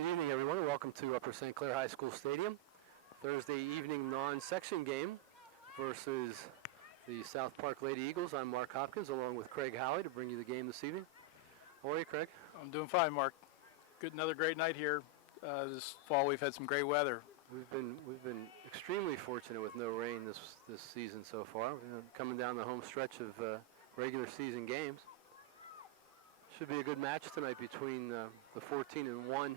Good evening, everyone. Welcome to Upper St. Clair High School Stadium. Thursday evening non-section game versus the South Park Lady Eagles. I'm Mark Hopkins, along with Craig Howley, to bring you the game this evening. How are you, Craig? I'm doing fine, Mark. Another great night here. This fall we've had some great weather. We've been extremely fortunate with no rain this season so far. Coming down the home stretch of regular season games. Should be a good match tonight between the 14-1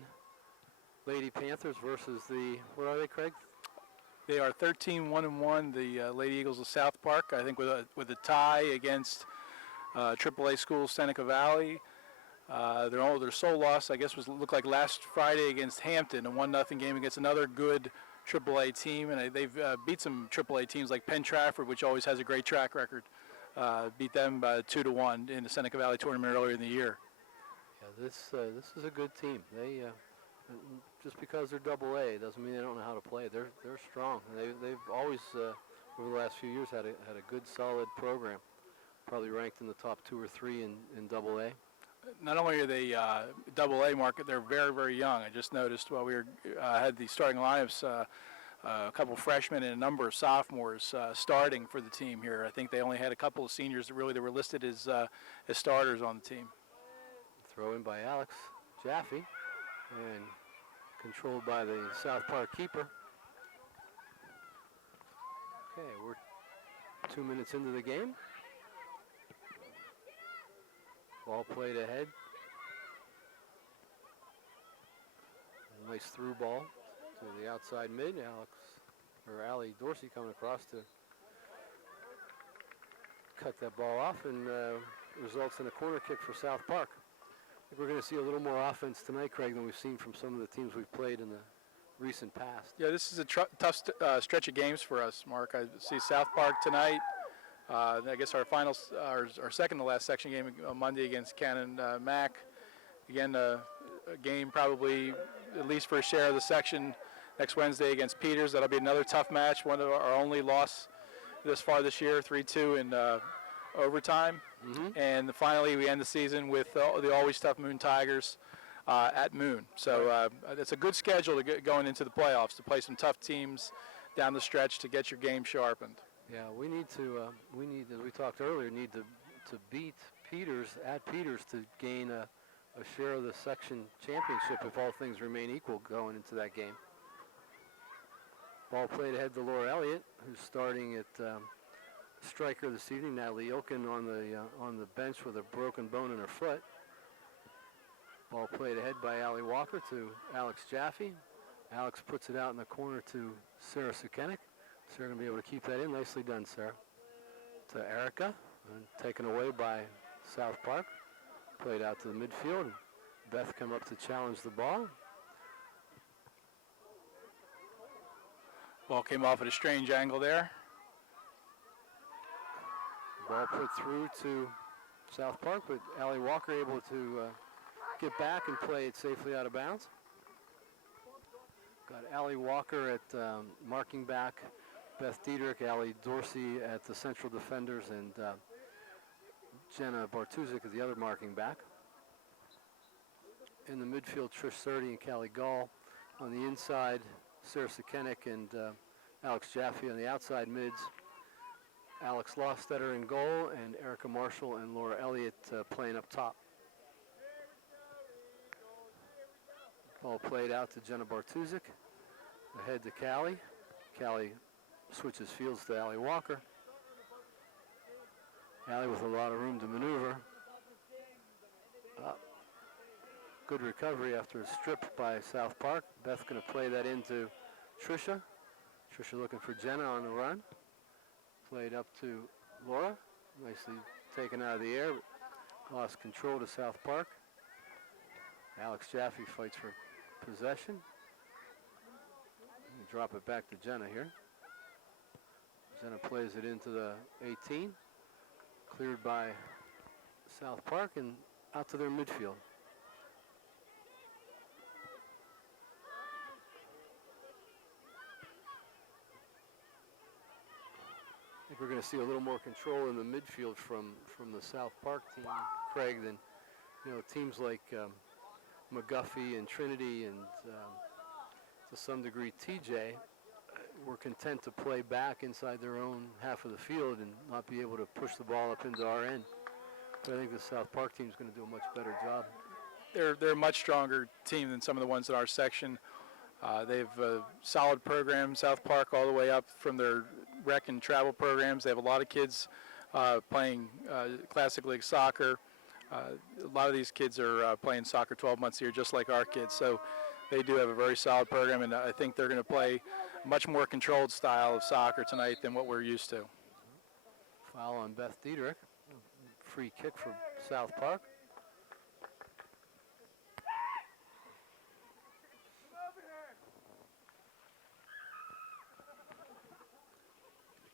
Lady Panthers versus the, what are they, Craig? They are 13-1-1, the Lady Eagles of South Park. I think with a tie against AAA school Seneca Valley. Their sole loss, I guess, looked like last Friday against Hampton, a 1-0 game against another good AAA team, and they've beat some AAA teams like Penn Trafford, which always has a great track record. Beat them by 2-1 in the Seneca Valley tournament earlier in the year. Yeah, this is a good team. They just because they're AA doesn't mean they don't know how to play. They're strong. They've always over the last few years had a good solid program. Probably ranked in the top 2 or 3 in AA. Not only are they AA market, they're very, very young. I just noticed while we had the starting lineups, a couple freshmen and a number of sophomores starting for the team here. I think they only had a couple of seniors that were listed as starters on the team. Throw in by Alex Jaffe and controlled by the South Park keeper. Okay, we're 2 minutes into the game. Ball played ahead. A nice through ball to the outside mid. Allie Dorsey coming across to cut that ball off, and results in a corner kick for South Park. I think we're going to see a little more offense tonight, Craig, than we've seen from some of the teams we've played in the recent past. Yeah, this is a tough stretch of games for us, Mark. I see South Park tonight. I guess our second to last section game on Monday against Cannon Mac. Again, a game probably at least for a share of the section next Wednesday against Peters. That'll be another tough match. One of our only loss this far this year, 3-2 in overtime. Mm-hmm. And finally, we end the season with the always tough Moon Tigers at Moon. So it's a good schedule to get going into the playoffs, to play some tough teams down the stretch to get your game sharpened. Yeah, we need, as we talked earlier, to beat Peters at Peters to gain a share of the section championship if all things remain equal going into that game. Ball played ahead to Laura Elliott, who's starting at striker this evening. Natalie Ilkin on the bench with a broken bone in her foot. Ball played ahead by Allie Walker to Alex Jaffe. Alex puts it out in the corner to Sarah Sukenik. Sarah going to be able to keep that in. Nicely done, Sarah. To Erica, and taken away by South Park. Played out to the midfield. Beth come up to challenge the ball. Ball came off at a strange angle there. Ball put through to South Park, but Allie Walker able to get back and play it safely out of bounds. Got Allie Walker at marking back. Beth Diedrich, Allie Dorsey at the central defenders, and Jenna Bartuzik at the other marking back. In the midfield, Trish Surdy and Callie Gall. On the inside, Sarah Sukenik and Alex Jaffe. On the outside mids, Alex Lostetter in goal, and Erica Marshall and Laura Elliott playing up top. Ball played out to Jenna Bartuzik. Ahead to Callie. Callie switches fields to Allie Walker. Allie with a lot of room to maneuver. Good recovery after a strip by South Park. Beth going to play that into Trisha. Trisha looking for Jenna on the run. Played up to Laura. Nicely taken out of the air, but lost control to South Park. Alex Jaffe fights for possession. Drop it back to Jenna here. Jenna plays it into the 18. Cleared by South Park and out to their midfield. I think we're going to see a little more control in the midfield from the South Park team, Craig, than teams like McGuffey and Trinity and to some degree TJ were content to play back inside their own half of the field and not be able to push the ball up into our end. But I think the South Park team is going to do a much better job. They're a much stronger team than some of the ones in our section. They've a solid program, South Park, all the way up from their rec and travel programs. They have a lot of kids playing Classic League soccer. A lot of these kids are playing soccer 12 months a year, just like our kids. So they do have a very solid program, and I think they're going to play a much more controlled style of soccer tonight than what we're used to. Foul on Beth Diederich. Free kick for South Park.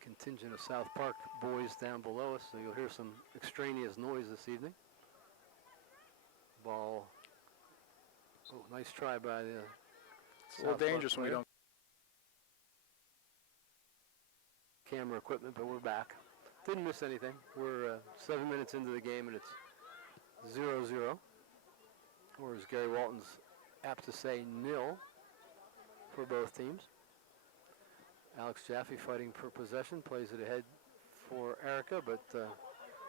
Contingent of South Park boys down below us, so you'll hear some extraneous noise this evening. Ball. Oh, nice try by the It's a little dangerous when we don't. Camera equipment, but we're back. Didn't miss anything. We're 7 minutes into the game, and it's 0-0. Or as Gary Walton's apt to say, nil for both teams. Alex Jaffe fighting for possession, plays it ahead for Erica, but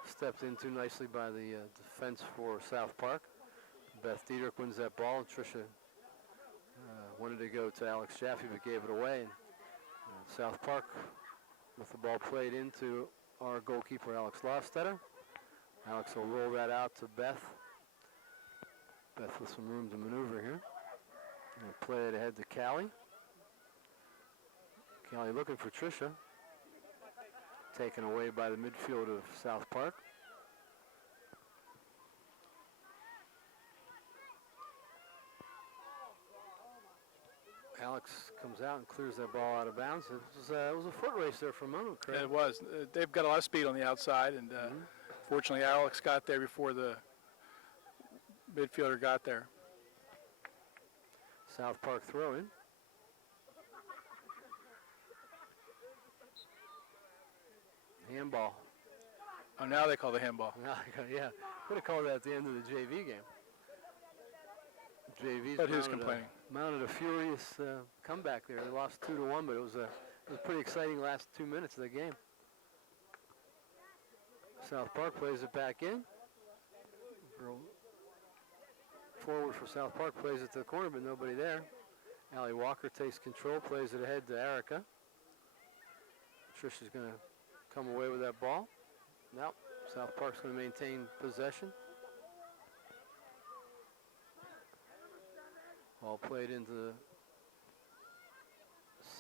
stepped in too nicely by the defense for South Park. Beth Diederich wins that ball. Tricia wanted to go to Alex Jaffe, but gave it away. And, South Park with the ball played into our goalkeeper, Alex Lofstetter. Alex will roll that out to Beth. Beth with some room to maneuver here. And play it ahead to Callie. Callie looking for Tricia. Taken away by the midfield of South Park. Alex comes out and clears that ball out of bounds. It was a foot race there for a moment, Craig. It was. They've got a lot of speed on the outside, and fortunately Alex got there before the midfielder got there. South Park throw in. Handball. Oh, now they call the handball. Yeah, could have called that at the end of the JV game. JV's But who's complaining? Mounted a furious comeback there. They lost 2-1, but it was a pretty exciting last 2 minutes of the game. South Park plays it back in. Forward for South Park, plays it to the corner, but nobody there. Allie Walker takes control, plays it ahead to Erica. Trisha's going to come away with that ball. Nope. South Park's going to maintain possession. Ball played into the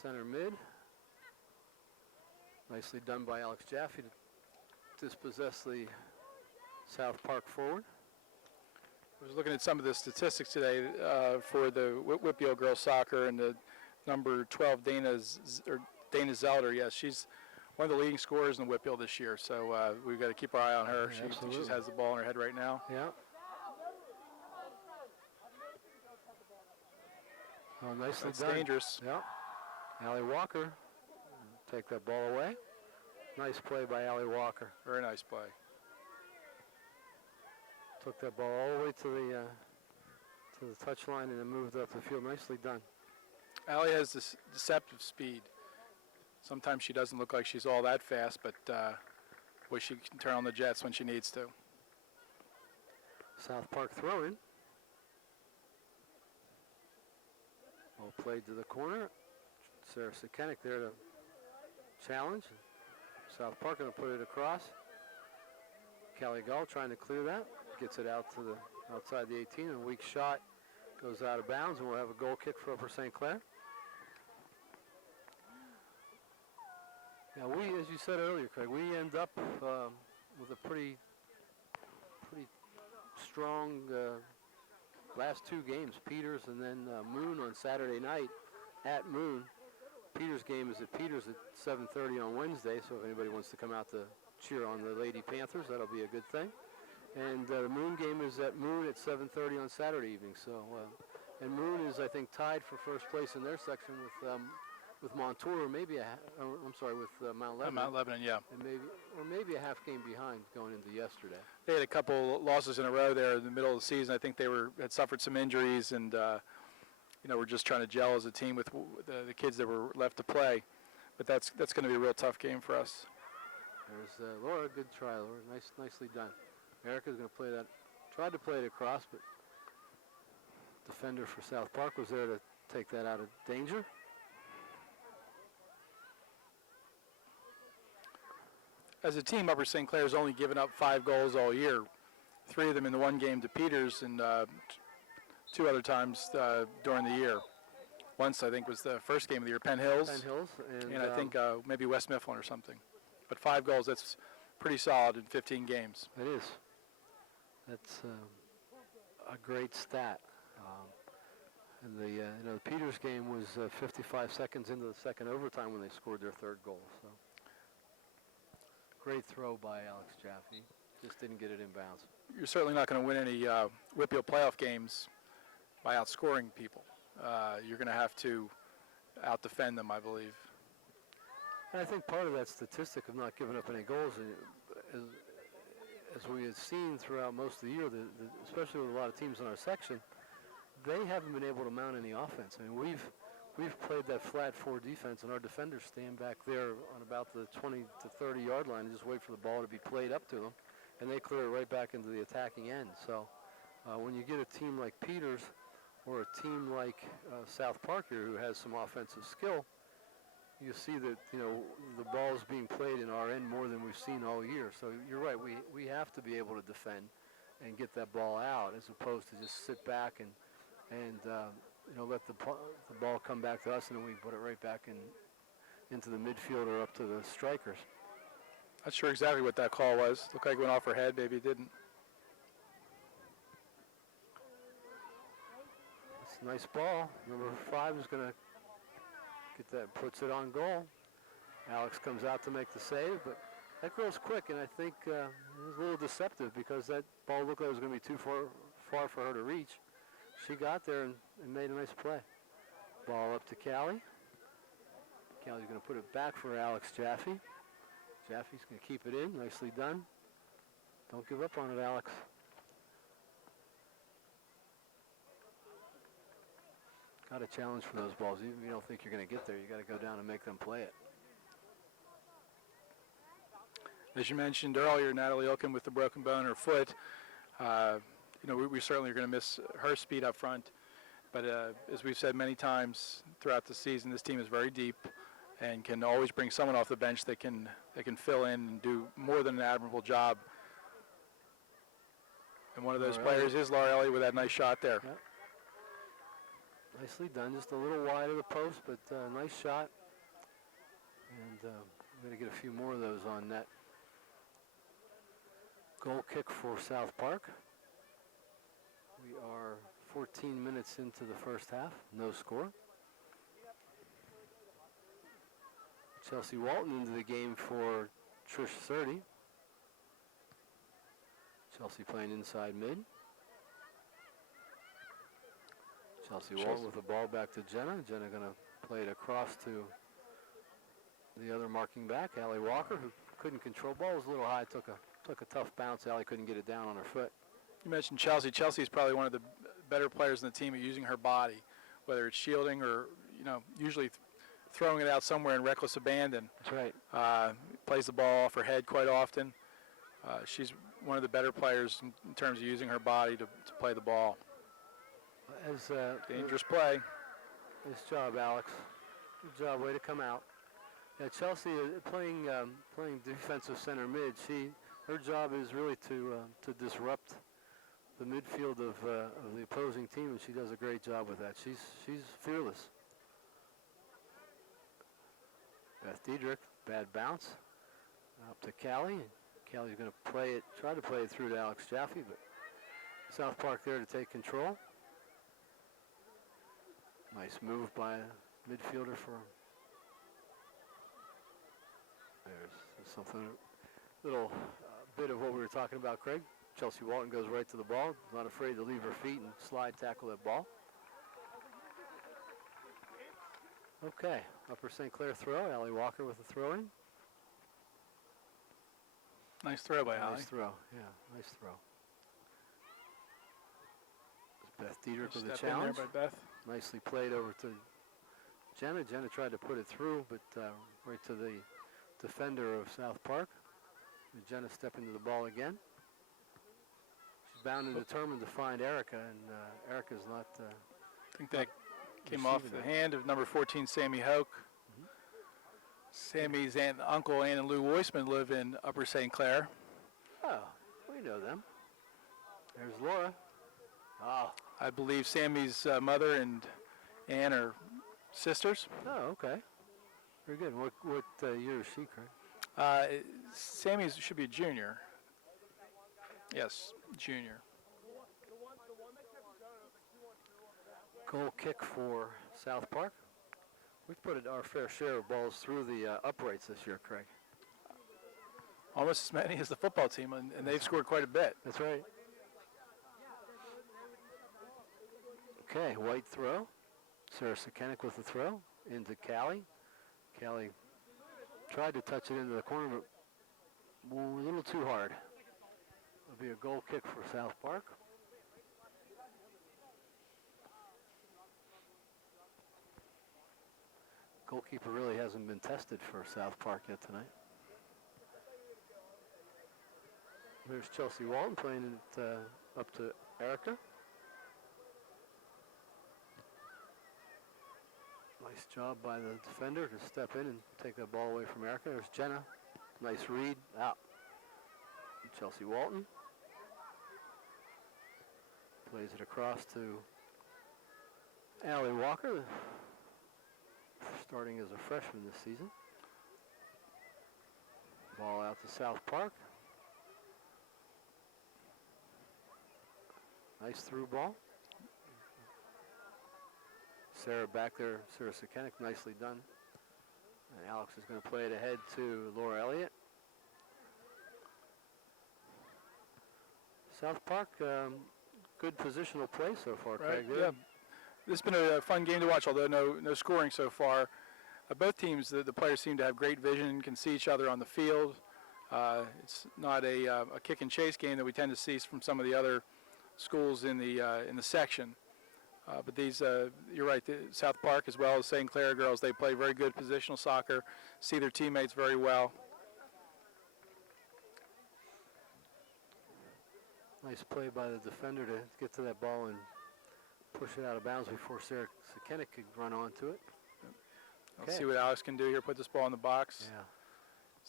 center mid. Nicely done by Alex Jaffe to dispossess the South Park forward. I was looking at some of the statistics today for the Whitfield girls soccer, and the number 12 Dana Zelder. Yes, she's one of the leading scorers in the Whitfield this year. So we've got to keep our eye on her. Yeah, she has the ball in her head right now. Yeah. Oh, nicely That's done. dangerous. Yeah. Allie Walker take that ball away. Nice play by Allie Walker. Very nice play. Took that ball all the way to the touchline and then moved up the field. Nicely done. Allie has this deceptive speed. Sometimes she doesn't look like she's all that fast, but boy, she can turn on the jets when she needs to. South Park throw in. Ball played to the corner. Sarah Sikenik there to challenge. South Park going to put it across. Callie Gull trying to clear that. Gets it out to the outside the 18. And a weak shot goes out of bounds, and we'll have a goal kick for Upper St. Clair. Now we, as you said earlier, Craig, we end up with a pretty strong last two games. Peters and then Moon on Saturday night at Moon. Peters game is at Peters at 7:30 on Wednesday, so if anybody wants to come out to cheer on the Lady Panthers, that'll be a good thing. And the Moon game is at Moon at 7:30 on Saturday evening. So, and Moon is, I think, tied for first place in their section with with Montour, or maybe with Mount Lebanon, Mount Lebanon, yeah. and maybe a half game behind going into yesterday. They had a couple losses in a row there in the middle of the season. I think they had suffered some injuries, and we're just trying to gel as a team with the kids that were left to play. But that's going to be a real tough game for us. There's Laura. Good try, Laura. Nicely done. Erica's going to play that. Tried to play it across, but defender for South Park was there to take that out of danger. As a team, Upper St. Clair's only given up 5 goals all year. 3 of them in the one game to Peters, and 2 other times during the year. Once, I think, was the first game of the year, Penn Hills. And I think maybe West Mifflin or something. But 5 goals, that's pretty solid in 15 games. It is. That's a great stat. And the Peters game was 55 seconds into the second overtime when they scored their 3rd goal. So great throw by Alex Jaffe. Just didn't get it in bounds. You're certainly not going to win any Whitfield playoff games by outscoring people. You're going to have to out-defend them, I believe. And I think part of that statistic of not giving up any goals, as we had seen throughout most of the year, especially with a lot of teams in our section, they haven't been able to mount any offense. I mean, we've played that flat 4 defense, and our defenders stand back there on about the 20 to 30 yard line and just wait for the ball to be played up to them, and they clear it right back into the attacking end. So when you get a team like Peters or a team like South Park here who has some offensive skill, you see that the ball is being played in our end more than we've seen all year. So you're right. We have to be able to defend and get that ball out as opposed to just sit back and let the ball come back to us and then we put it right back into the midfield or up to the strikers. Not sure exactly what that call was. Looked like it went off her head. Maybe it didn't. It's a nice ball. Number 5 is going to get that, puts it on goal. Alex comes out to make the save, but that girl's quick, and I think it was a little deceptive because that ball looked like it was going to be too far for her to reach. She got there and made a nice play. Ball up to Callie. Callie's going to put it back for Alex Jaffe. Jaffe's going to keep it in. Nicely done. Don't give up on it, Alex. Got a challenge for those balls. Even if you don't think you're going to get there, you got to go down and make them play it. As you mentioned earlier, Natalie Ilkin with the broken bone in her foot. We certainly are going to miss her speed up front. But as we've said many times throughout the season, this team is very deep and can always bring someone off the bench that can fill in and do more than an admirable job. And one of those players is Laura Elliott with that nice shot there. Yep. Nicely done, just a little wide of the post, but nice shot. And we're going to get a few more of those on net. Goal kick for South Park. We are 14 minutes into the first half, no score. Chelsea Walton into the game for Trish Surdy. Chelsea playing inside mid. Chelsea Walton with the ball back to Jenna. Jenna going to play it across to the other marking back, Allie Walker, who couldn't control. Ball was a little high, took a tough bounce. Allie couldn't get it down on her foot. You mentioned Chelsea. Chelsea is probably one of the better players in the team at using her body, whether it's shielding or, usually throwing it out somewhere in reckless abandon. That's right. Plays the ball off her head quite often. She's one of the better players in terms of using her body to play the ball. Dangerous play. Nice job, Alex. Good job. Way to come out. Yeah, Chelsea playing defensive center mid. Her job is really to disrupt the midfield of the opposing team, and she does a great job with that. She's fearless. Beth Diedrich, bad bounce. Up to Callie. Callie's going to try to play it through to Alex Jaffe, but South Park there to take control. Nice move by a midfielder for. There's something, little bit of what we were talking about, Craig. Chelsea Walton goes right to the ball, not afraid to leave her feet and slide tackle that ball. Okay, Upper St. Clair throw. Allie Walker with the throw in. Nice throw by Allie. Nice throw, yeah, nice throw. Beth Diedrich with a Step in challenge. there by Beth. Nicely played over to Jenna. Jenna tried to put it through, but right to the defender of South Park. And Jenna stepping to the ball again. She's bound and determined to find Erica, and Erica's not. I think that came off the hand of number 14, Sammy Hoke. Sammy's uncle, Ann and Lou Weissman, live in Upper St. Clair. Oh, we know them. There's Laura. Oh. I believe Sammy's mother and Ann are sisters. Oh, okay. Very good. What year is she, Craig? Sammy should be a junior. Yes, junior. Goal kick for South Park. We've put our fair share of balls through the uprights this year, Craig. Almost as many as the football team, and they've scored quite a bit. That's right. Okay, white throw. Sarah Sekenick with the throw into Callie. Callie tried to touch it into the corner, but a little too hard. It'll be a goal kick for South Park. Goalkeeper really hasn't been tested for South Park yet tonight. There's Chelsea Walton playing it up to Erica. Nice job by the defender to step in and take that ball away from Erica. There's Jenna. Nice read. Out. Chelsea Walton. Plays it across to Allie Walker, starting as a freshman this season. Ball out to South Park. Nice through ball. Sarah back there, Sarah Sekenick, nicely done. And Alex is going to play it ahead to Laura Elliott. South Park, good positional play so far, Craig. Right, yeah. This has been a fun game to watch, although no scoring so far. Both teams, the players seem to have great vision, can see each other on the field. It's not a kick and chase game that we tend to see from some of the other schools in the section. But these, you're right, South Park as well as St. Clair girls, they play very good positional soccer, see their teammates very well. Nice play by the defender to get to that ball and push it out of bounds before Sarah Sekenick could run onto it. Let's see what Alex can do here, put this ball in the box. Yeah.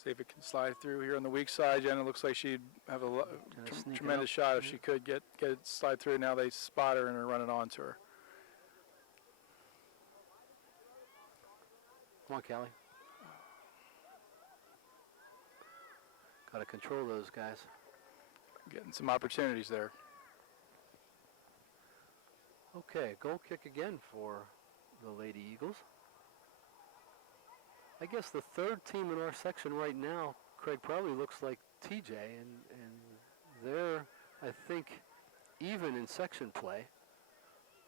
See if it can slide through here on the weak side. Jenna looks like she'd have a tremendous shot if she could get it slide through. Now they spot her and are running onto her. Come on, Callie. Got to control those guys. Getting some opportunities there. Okay, goal kick again for the Lady Eagles. I guess the third team in our section right now, Craig, probably looks like TJ, and they're, I think, even in section play,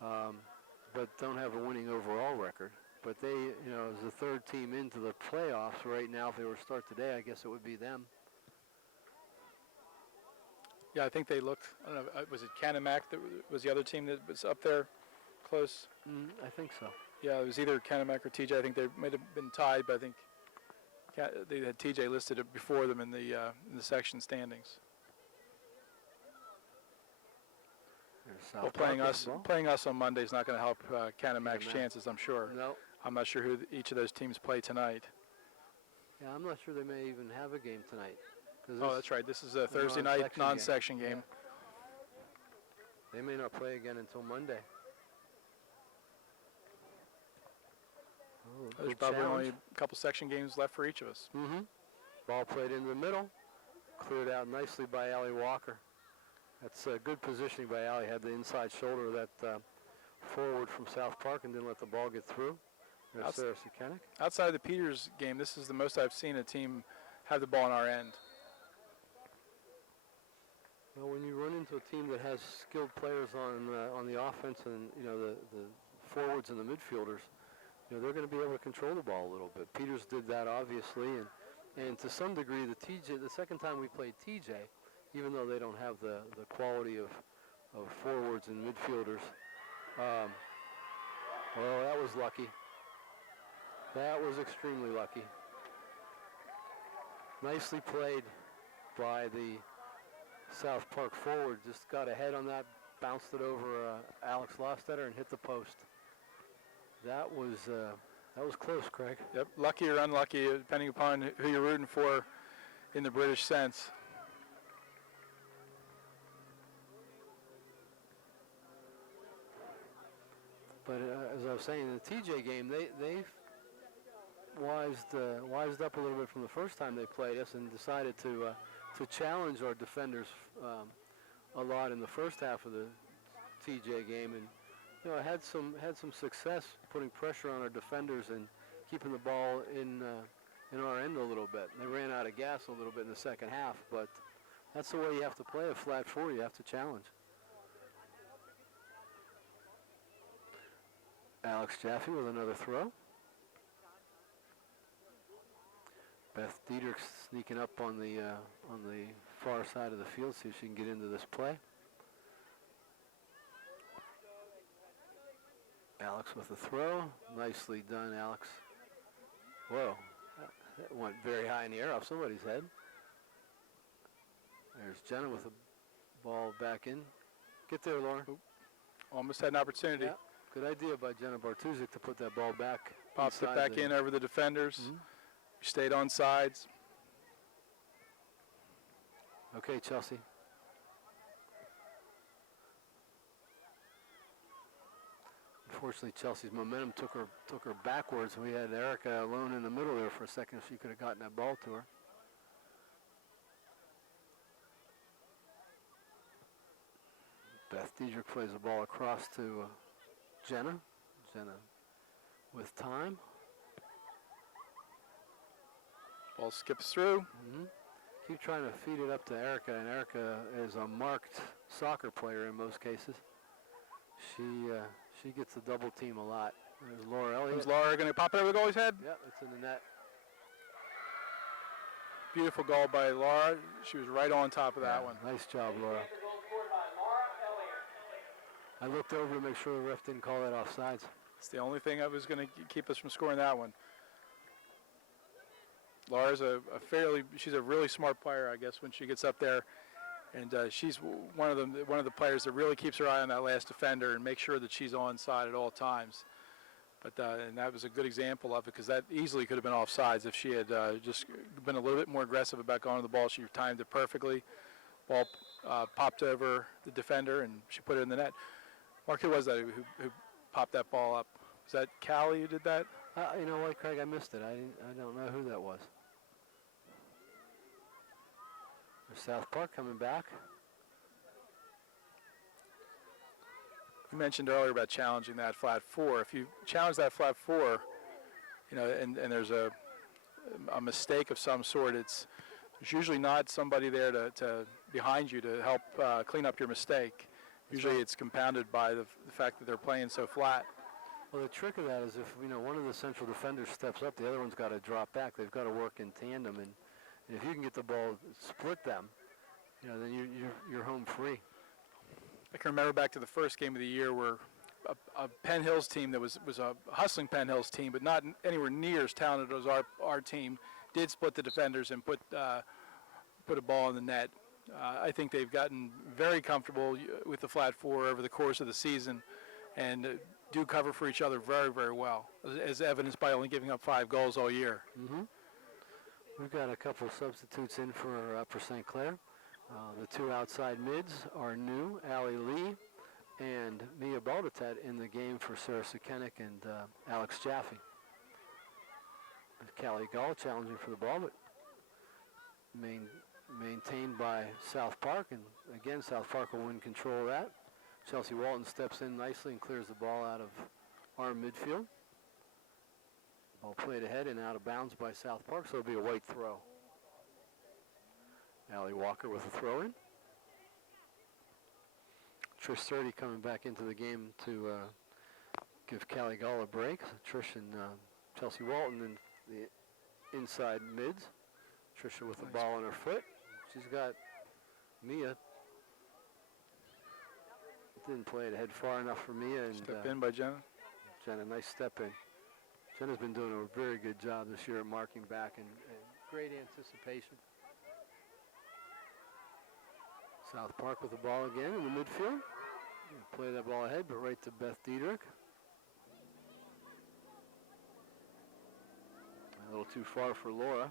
but don't have a winning overall record. But they, as the third team into the playoffs right now, if they were to start today, I guess it would be them. Yeah, I think they looked, I don't know, was it Canamac that was the other team that was up there close? I think so. Yeah, it was either Canamac or TJ. I think they might have been tied, but I think they had TJ listed before them in the section standings. Well, playing us on Monday is not going to help Canamac's chances, I'm sure. No. I'm not sure who each of those teams play tonight. Yeah, I'm not sure they may even have a game tonight. Oh, that's right. This is a Thursday night non-section game. Yeah. They may not play again until Monday. Oh, there's probably only a couple section games left for each of us. Mm-hmm. Ball played into the middle. Cleared out nicely by Allie Walker. That's good positioning by Allie. Had the inside shoulder of that forward from South Park and didn't let the ball get through. There's Sarah Sekenick. Outside of the Peters game, this is the most I've seen a team have the ball on our end. Well, when you run into a team that has skilled players on the offense and the forwards and the midfielders, they're going to be able to control the ball a little bit. Peters did that, obviously, and to some degree, the second time we played TJ, even though they don't have the quality of forwards and midfielders, well, that was lucky. That was extremely lucky. Nicely played by the South Park forward. Just got ahead on that, bounced it over Alex Lofstetter and hit the post. That was close, Craig. Yep, lucky or unlucky, depending upon who you're rooting for in the British sense. But as I was saying, in the TJ game, they wised up a little bit from the first time they played us and decided to challenge our defenders a lot in the first half of the TJ game, and had some success putting pressure on our defenders and keeping the ball in our end a little bit. They ran out of gas a little bit in the second half, but that's the way you have to play a flat four. You have to challenge. Alex Jaffe with another throw. Beth Dietrich sneaking up on the far side of the field, see if she can get into this play. Alex with a throw. Nicely done, Alex. Whoa, that went very high in the air off somebody's head. There's Jenna with the ball back in. Get there, Laura. Oop. Almost had an opportunity. Yeah, good idea by Jenna Bartuzik to put that ball back. Pops it back in over the defenders. Mm-hmm. Stayed on sides. Okay, Chelsea. Unfortunately, Chelsea's momentum took her backwards. We had Erica alone in the middle there for a second. She could have gotten that ball to her. Beth Diedrich plays the ball across to Jenna. Jenna with time. Ball skips through. Mm-hmm. Keep trying to feed it up to Erica, and Erica is a marked soccer player in most cases. She gets the double team a lot. There's Laura Elliott. Is Laura going to pop it over the goalie's head? Yeah, it's in the net. Beautiful goal by Laura. She was right on top of that one. Nice job, Laura. I looked over to make sure the ref didn't call that offsides. It's the only thing that was going to keep us from scoring that one. Laura's she's a really smart player, I guess, when she gets up there. And she's one of the players that really keeps her eye on that last defender and makes sure that she's onside at all times. But and that was a good example of it, because that easily could have been offsides if she had just been a little bit more aggressive about going to the ball. She timed it perfectly. Ball popped over the defender, and she put it in the net. Mark, who was that who popped that ball up? Was that Callie who did that? You know what, Craig? I missed it. I don't know who that was. South Park coming back. We mentioned earlier about challenging that flat four. If you challenge that flat four, and there's a mistake of some sort, there's usually not somebody there to behind you to help clean up your mistake. Usually it's compounded by the fact that they're playing so flat. Well, the trick of that is if one of the central defenders steps up, the other one's got to drop back. They've got to work in tandem, and if you can get the ball, split them, then you're home free. I can remember back to the first game of the year where a Penn Hills team that was a hustling Penn Hills team, but not anywhere near as talented as our team, did split the defenders and put a ball in the net. I think they've gotten very comfortable with the flat four over the course of the season, and do cover for each other very, very well, as evidenced by only giving up 5 goals all year. Mm-hmm. We've got a couple substitutes in for St. Clair. The 2 outside mids are new, Allie Lee and Mia Baldatet in the game for Sarah Sukenik and Alex Jaffe. Callie Gall challenging for the ball, but maintained by South Park, and again South Park will win control of that. Chelsea Walton steps in nicely and clears the ball out of our midfield. Ball played ahead and out of bounds by South Park, so it'll be a white throw. Allie Walker with a throw in. Trish Sturdy coming back into the game to give Callie Gall a break. So Trish and Chelsea Walton in the inside mids. Trisha with the ball on her foot. She's got Mia. Didn't play it ahead far enough for Mia. And Step in by Jenna. Jenna, nice step in. Jenna's been doing a very good job this year at marking back and great anticipation. South Park with the ball again in the midfield. Play that ball ahead, but right to Beth Diedrich. A little too far for Laura.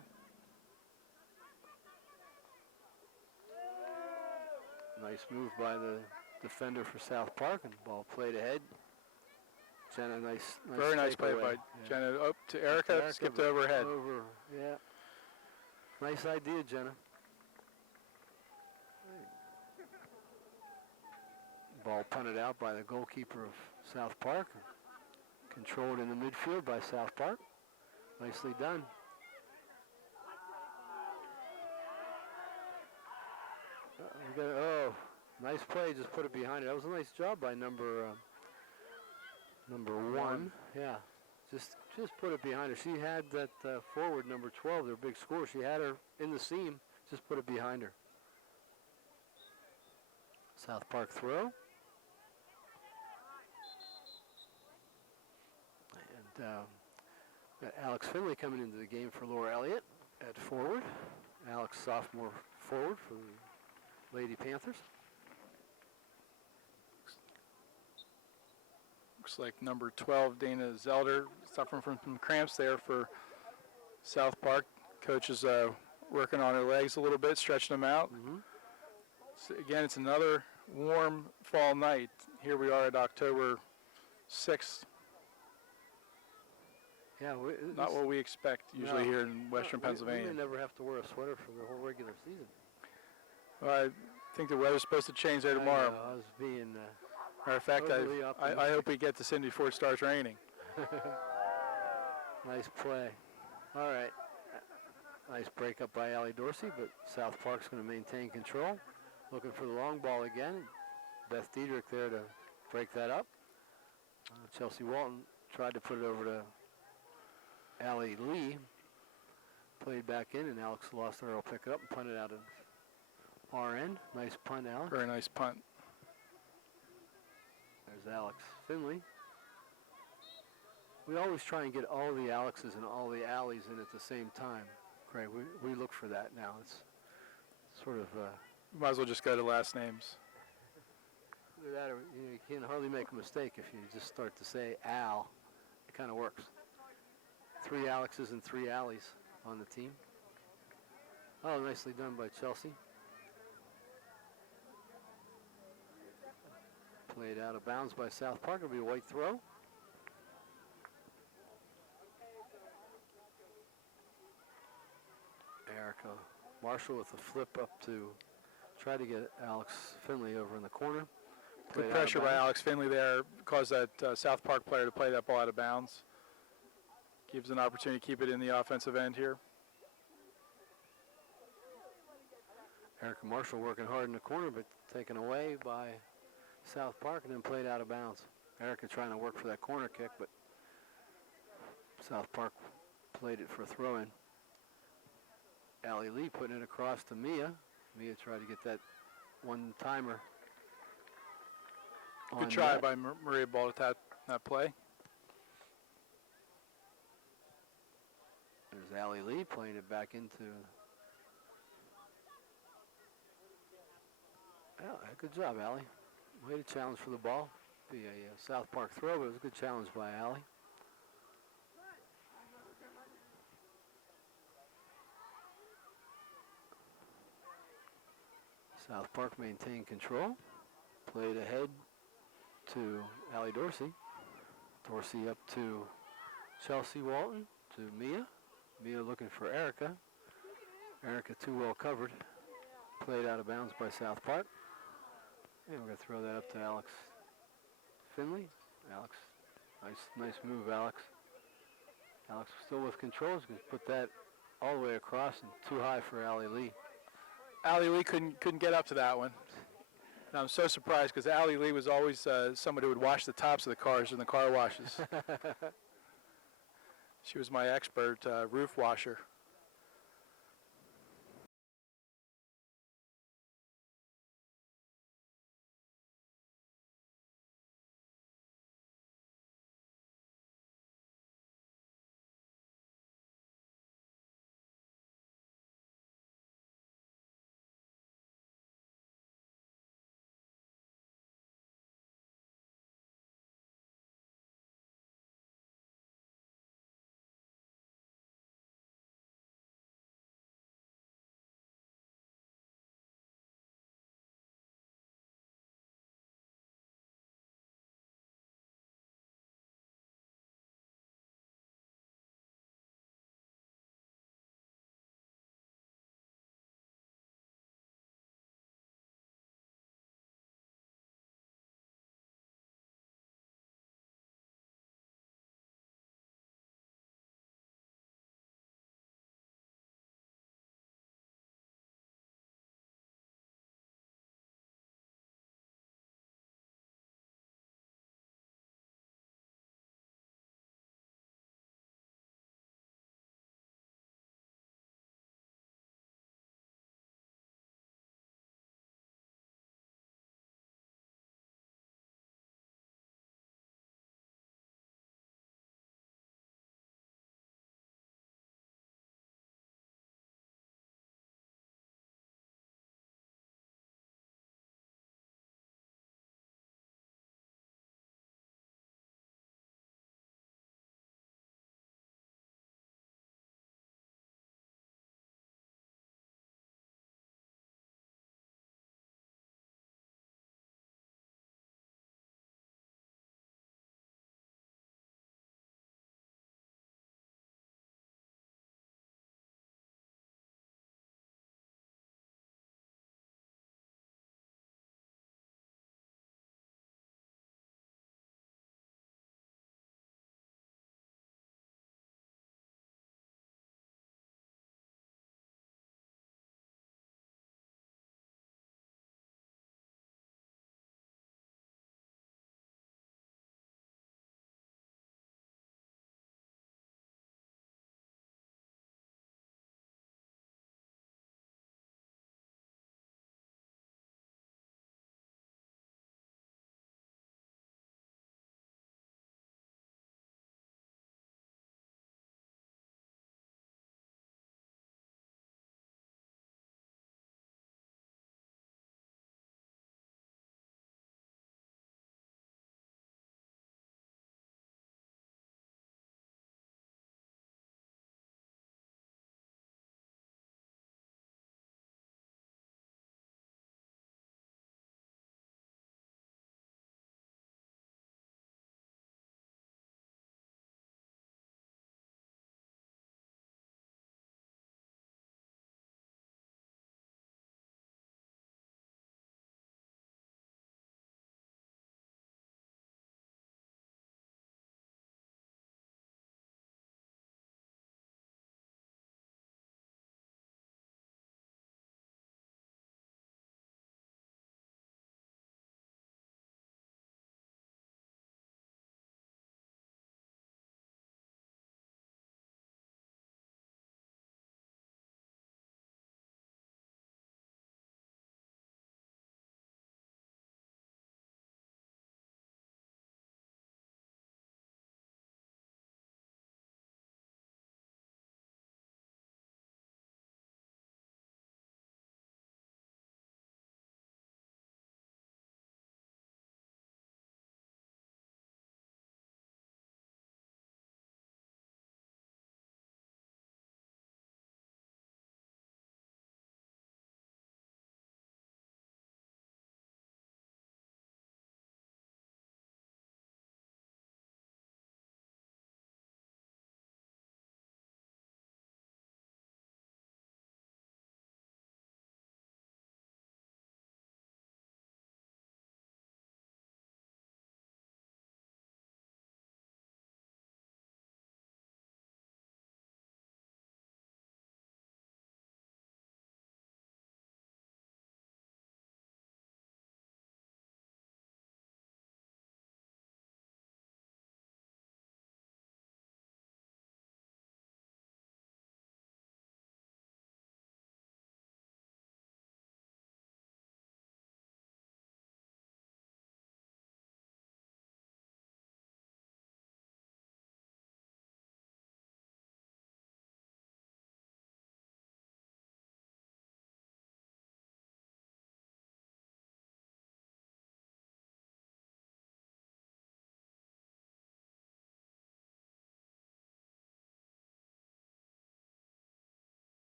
Nice move by the defender for South Park, and ball played ahead. Jenna, nice Very nice play by Jenna. Up to Erica, skipped over her head. Yeah. Nice idea, Jenna. Ball punted out by the goalkeeper of South Park. Controlled in the midfield by South Park. Nicely done. Nice play. Just put it behind it. That was a nice job by number one. Yeah. Just put it behind her. She had that forward, number 12, their big scorer. She had her in the seam. Just put it behind her. South Park throw. And got Alex Finley coming into the game for Laura Elliott at forward. Alex, sophomore forward for the Lady Panthers. Looks like number 12, Dana Zelder, suffering from some cramps there for South Park. Coach is working on her legs a little bit, stretching them out. Mm-hmm. So again, it's another warm fall night. Here we are at October 6th. Yeah, not what we expect usually here in Western Pennsylvania. We never have to wear a sweater for the whole regular season. Well, I think the weather's supposed to change there tomorrow. I was being matter of fact, I hope we get this in before it starts raining. Nice play. All right. Nice break up by Allie Dorsey, but South Park's going to maintain control. Looking for the long ball again. Beth Diedrich there to break that up. Chelsea Walton tried to put it over to Allie Lee. Played back in, and Alex lost her. Will pick it up and punt it out of our end. Nice punt, Alex. Very nice punt. There's Alex Finley. We always try and get all the Alexes and all the Allies in at the same time. Craig, we look for that now. It's sort of... Might as well just go to last names. Either that or, you can't hardly make a mistake if you just start to say Al. It kind of works. 3 Alexes and 3 Allies on the team. Oh, nicely done by Chelsea. Played out of bounds by South Park. It'll be a white throw. Erica Marshall with a flip up to try to get Alex Finley over in the corner. Good pressure by Alex Finley there. Caused that South Park player to play that ball out of bounds. Gives an opportunity to keep it in the offensive end here. Erica Marshall working hard in the corner, but taken away by South Park and then played out of bounds. Erica trying to work for that corner kick, but South Park played it for a throw-in. Allie Lee putting it across to Mia. Mia tried to get that one-timer. Good try by Maria Ball to that play. There's Allie Lee playing it back into... Yeah, good job, Allie. Way to challenge for the ball. Be a South Park throw, but it was a good challenge by Allie. South Park maintained control. Played ahead to Allie Dorsey. Dorsey up to Chelsea Walton, to Mia. Mia looking for Erica. Erica too well covered. Played out of bounds by South Park. And we're going to throw that up to Alex Finley. Alex, nice move, Alex. Alex still with control. He's going to put that all the way across and too high for Allie Lee. Allie Lee couldn't get up to that one. And I'm so surprised because Allie Lee was always somebody who would wash the tops of the cars in the car washes. She was my expert roof washer.